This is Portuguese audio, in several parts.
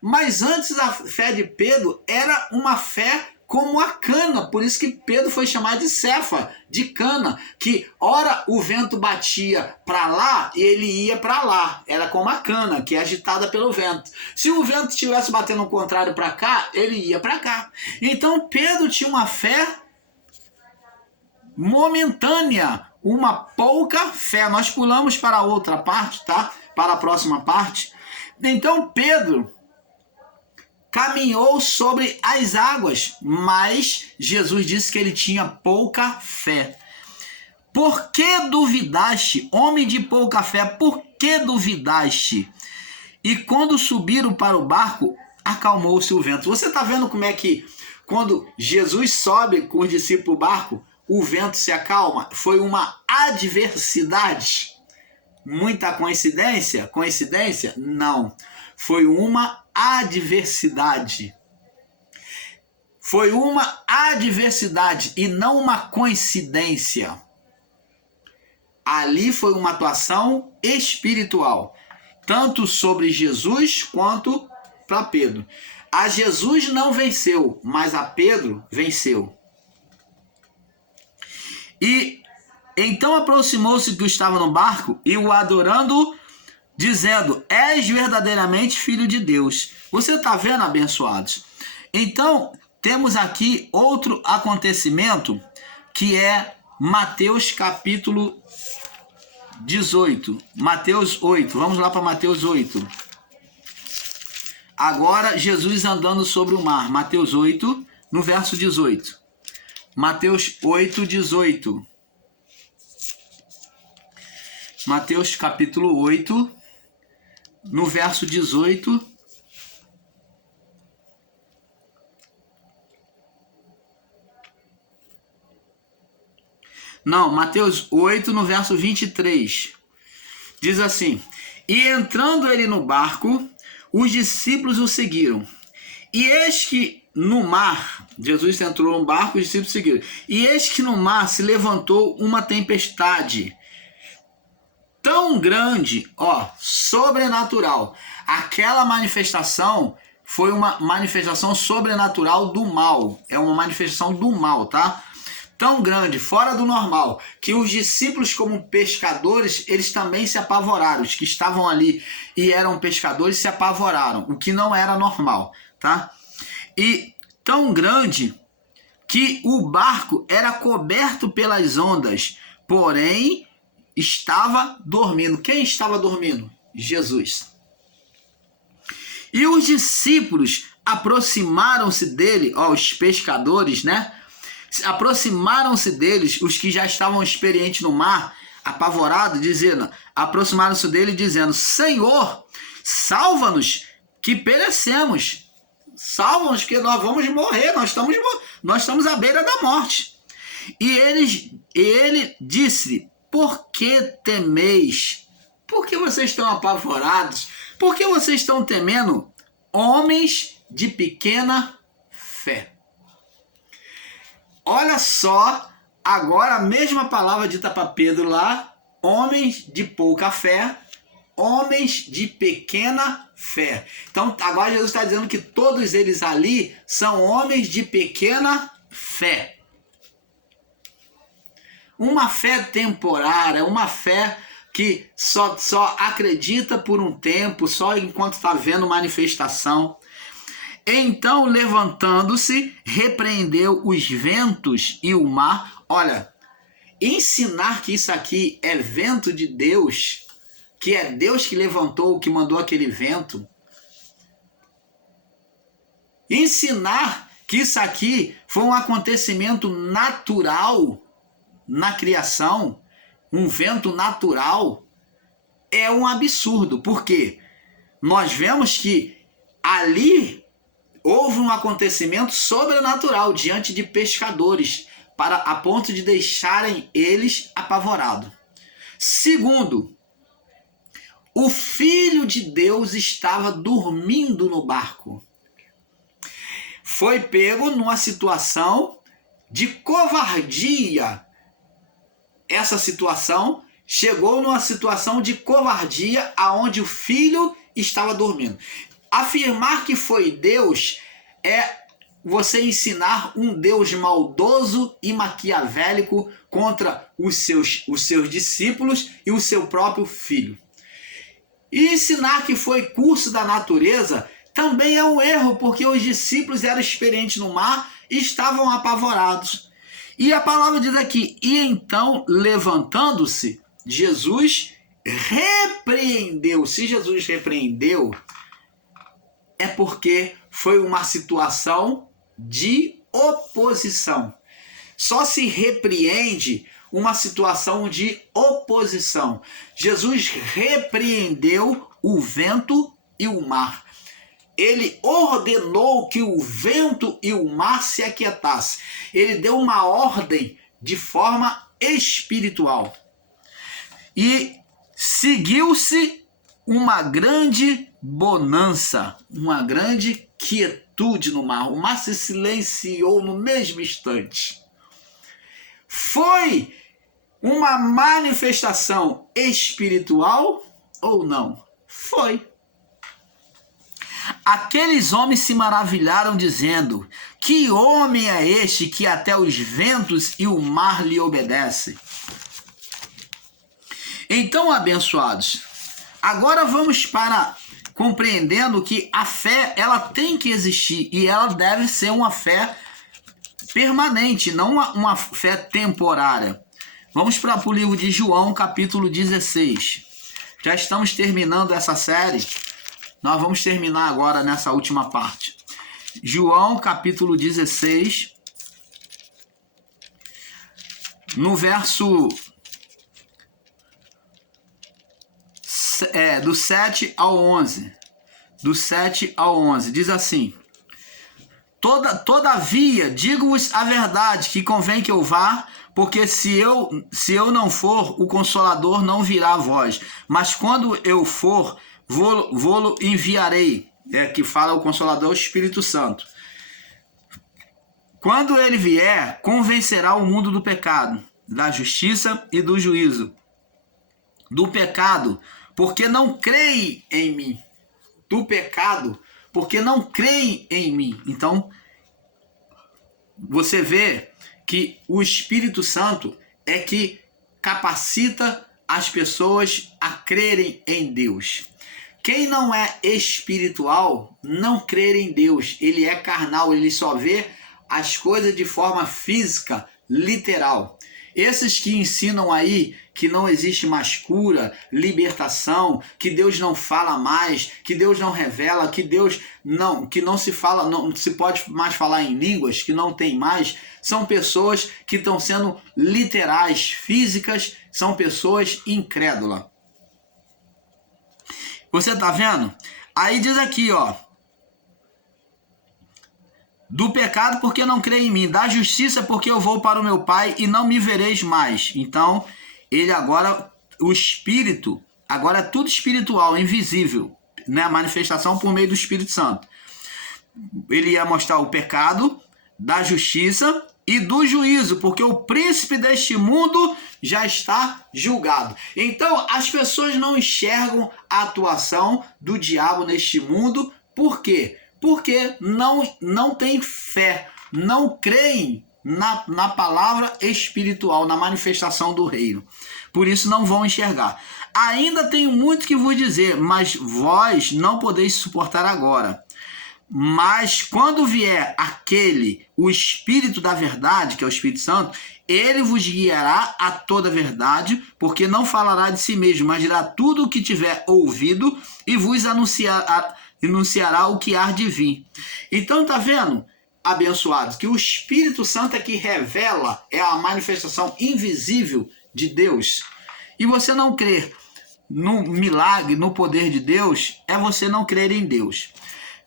Mas antes a fé de Pedro era uma fé como a cana, por isso que Pedro foi chamado de Cefa, de cana, que ora o vento batia para lá e ele ia para lá, era como a cana, que é agitada pelo vento. Se o vento estivesse batendo ao contrário para cá, ele ia para cá. Então Pedro tinha uma fé momentânea, uma pouca fé. Nós pulamos para a outra parte, tá? Para a próxima parte. Então Pedro caminhou sobre as águas, mas Jesus disse que ele tinha pouca fé. Por que duvidaste, homem de pouca fé? Por que duvidaste? E quando subiram para o barco, acalmou-se o vento. Você está vendo como é que quando Jesus sobe com os discípulos o barco, o vento se acalma? Foi uma adversidade. Muita coincidência? Coincidência? Não. Foi uma adversidade. Foi uma adversidade e não uma coincidência. Ali foi uma atuação espiritual, tanto sobre Jesus quanto para Pedro. A Jesus não venceu, mas a Pedro venceu. E então aproximou-se que estava no barco e o adorando, dizendo: és verdadeiramente filho de Deus. Você está vendo, abençoados? Então, temos aqui outro acontecimento, que é Mateus capítulo 18. Mateus 8. Vamos lá para Mateus 8. Agora, Jesus andando sobre o mar. Mateus 8, no verso 18. Mateus 8, 18. Mateus capítulo 8, no verso 18. Não, Mateus 8, no verso 23. Diz assim: e entrando ele no barco, os discípulos o seguiram. E eis que no mar, Jesus entrou no barco, os discípulos seguiram. E eis que no mar se levantou uma tempestade tão grande, sobrenatural. Aquela manifestação foi uma manifestação sobrenatural do mal. É uma manifestação do mal, tá? Tão grande, fora do normal, que os discípulos, como pescadores, eles também se apavoraram. Os que estavam ali e eram pescadores se apavoraram, o que não era normal, tá? E tão grande que o barco era coberto pelas ondas, porém estava dormindo. Quem estava dormindo? Jesus. E os discípulos aproximaram-se dele, os pescadores, né? Aproximaram-se deles, os que já estavam experientes no mar, apavorados, dizendo, aproximaram-se dele dizendo: Senhor, salva-nos, que perecemos. Salva-nos, que nós vamos morrer, nós estamos à beira da morte. E ele disse: por que temeis? Por que vocês estão apavorados? Por que vocês estão temendo? Homens de pequena fé. Olha só, agora a mesma palavra dita para Pedro lá: homens de pouca fé, homens de pequena fé. Então agora Jesus está dizendo que todos eles ali são homens de pequena fé. Uma fé temporária, uma fé que só acredita por um tempo, só enquanto está vendo manifestação. Então, levantando-se, repreendeu os ventos e o mar. Olha, ensinar que isso aqui é vento de Deus, que é Deus que levantou, que mandou aquele vento. Ensinar que isso aqui foi um acontecimento natural na criação, um vento natural, é um absurdo. Por quê? Nós vemos que ali houve um acontecimento sobrenatural diante de pescadores, a ponto de deixarem eles apavorados. Segundo, o Filho de Deus estava dormindo no barco. Foi pego numa situação de covardia. Essa situação chegou numa situação de covardia aonde o filho estava dormindo. Afirmar que foi Deus é você ensinar um Deus maldoso e maquiavélico contra os seus discípulos e o seu próprio filho. E ensinar que foi curso da natureza também é um erro, porque os discípulos eram experientes no mar e estavam apavorados. E a palavra diz aqui, e então, levantando-se, Jesus repreendeu. Se Jesus repreendeu, é porque foi uma situação de oposição. Só se repreende uma situação de oposição. Jesus repreendeu o vento e o mar. Ele ordenou que o vento e o mar se aquietassem. Ele deu uma ordem de forma espiritual. E seguiu-se uma grande bonança, uma grande quietude no mar. O mar se silenciou no mesmo instante. Foi uma manifestação espiritual ou não? Foi. Aqueles homens se maravilharam, dizendo: que homem é este que até os ventos e o mar lhe obedecem? Então, abençoados, agora vamos para compreendendo que a fé, ela tem que existir e ela deve ser uma fé permanente, não uma fé temporária. Vamos para o livro de João, capítulo 16. Já estamos terminando essa série. Nós vamos terminar agora nessa última parte. João, capítulo 16, no verso do 7 ao 11. Do 7 ao 11. Diz assim: Todavia, digo-vos a verdade, que convém que eu vá, porque se eu não for, o Consolador não virá a vós. Mas quando eu for, vou-lo enviarei. Que fala o Consolador, o Espírito Santo. Quando ele vier, convencerá o mundo do pecado, da justiça e do juízo. Do pecado, porque não creem em mim. Do pecado, porque não creem em mim. Então, você vê que o Espírito Santo é que capacita as pessoas a crerem em Deus. Quem não é espiritual não crê em Deus. Ele é carnal, ele só vê as coisas de forma física, literal. Esses que ensinam aí que não existe mais cura, libertação, que Deus não fala mais, que Deus não revela, que não se fala, não se pode mais falar em línguas, que não tem mais, são pessoas que estão sendo literais, físicas, são pessoas incrédulas. Você tá vendo? Aí diz aqui, ó. Do pecado, porque não crê em mim. Da justiça, porque eu vou para o meu Pai e não me vereis mais. Então, ele agora, o Espírito, agora é tudo espiritual, invisível, né? A manifestação por meio do Espírito Santo. Ele ia mostrar o pecado, da justiça e do juízo, porque o príncipe deste mundo já está julgado. Então, as pessoas não enxergam a atuação do diabo neste mundo. Por quê? Porque não tem fé, não creem na palavra espiritual, na manifestação do reino. Por isso não vão enxergar. Ainda tenho muito que vos dizer, mas vós não podeis suportar agora. Mas quando vier o Espírito da verdade, que é o Espírito Santo, ele vos guiará a toda a verdade, porque não falará de si mesmo, mas dirá tudo o que tiver ouvido e vos anunciará o que há de vir. Então, tá vendo, abençoados, que o Espírito Santo é que revela, é a manifestação invisível de Deus. E você não crer no milagre, no poder de Deus, é você não crer em Deus.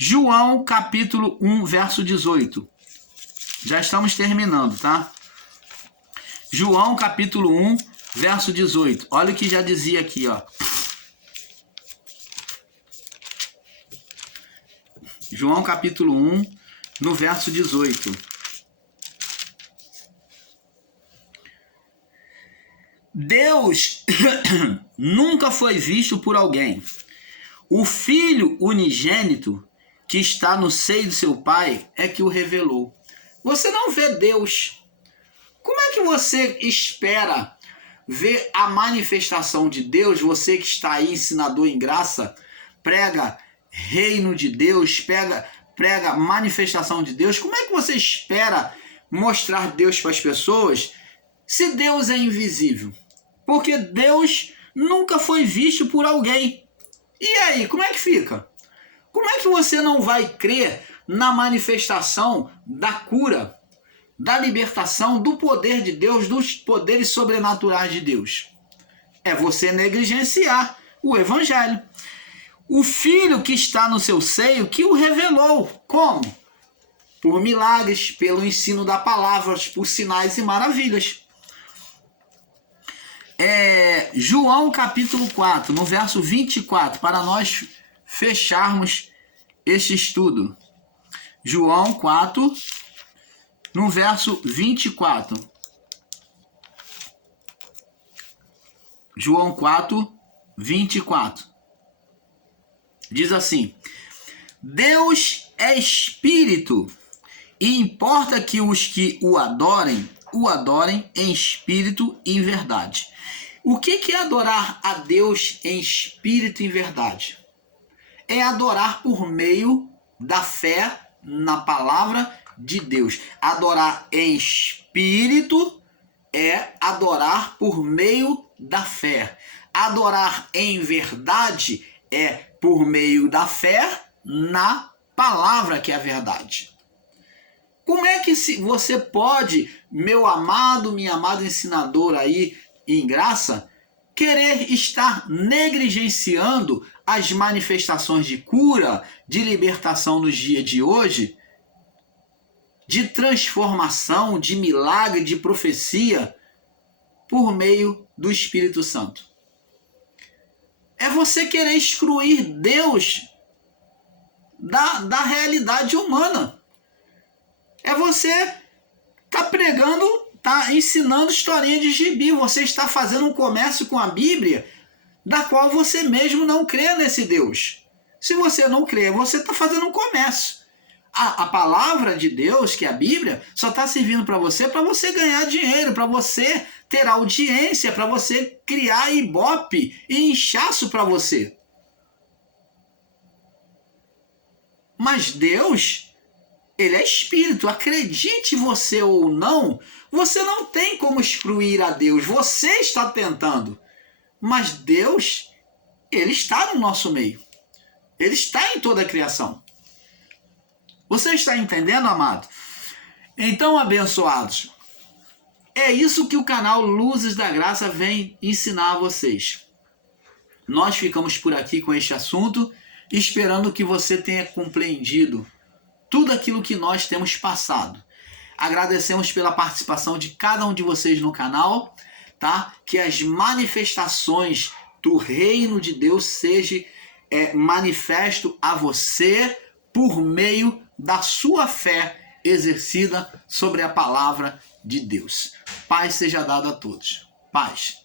João, capítulo 1, verso 18. Já estamos terminando, tá? João, capítulo 1, verso 18. Olha o que já dizia aqui, ó. João, capítulo 1, no verso 18. Deus nunca foi visto por alguém. O Filho unigênito que está no seio de seu Pai é que o revelou. Você não vê Deus. Como é que você espera ver a manifestação de Deus? Você que está aí, ensinador em graça, prega reino de Deus, prega manifestação de Deus. Como é que você espera mostrar Deus para as pessoas se Deus é invisível? Porque Deus nunca foi visto por alguém. E aí, como é que fica? Como é que você não vai crer na manifestação da cura, da libertação, do poder de Deus, dos poderes sobrenaturais de Deus? É você negligenciar o Evangelho. O Filho que está no seu seio que o revelou. Como? Por milagres, pelo ensino da palavra, por sinais e maravilhas. João capítulo 4, no verso 24, para nós fecharmos este estudo. João 4, no verso 24. João 4, 24. Diz assim: Deus é espírito, e importa que os que o adorem em espírito e em verdade. O que é adorar a Deus em espírito e em verdade? É adorar por meio da fé na palavra de Deus. Adorar em espírito é adorar por meio da fé. Adorar em verdade é por meio da fé na palavra que é a verdade. Como é que você pode, meu amado, minha amada ensinadora aí em graça, querer estar negligenciando as manifestações de cura, de libertação nos dias de hoje, de transformação, de milagre, de profecia, por meio do Espírito Santo? É você querer excluir Deus da realidade humana. É você tá pregando, tá ensinando historinha de gibi. Você está fazendo um comércio com a Bíblia, da qual você mesmo não crê nesse Deus. Se você não crê, você está fazendo um comércio. A palavra de Deus, que é a Bíblia, só está servindo para você ganhar dinheiro, para você ter audiência, para você criar ibope e inchaço para você. Mas Deus, Ele é espírito. Acredite você ou não, você não tem como excluir a Deus. Você está tentando. Mas Deus, Ele está no nosso meio. Ele está em toda a criação. Você está entendendo, amado? Então, abençoados, é isso que o canal Luzes da Graça vem ensinar a vocês. Nós ficamos por aqui com este assunto, esperando que você tenha compreendido tudo aquilo que nós temos passado. Agradecemos pela participação de cada um de vocês no canal, tá? Que as manifestações do reino de Deus sejam manifesto a você por meio da sua fé exercida sobre a palavra de Deus. Paz seja dada a todos. Paz.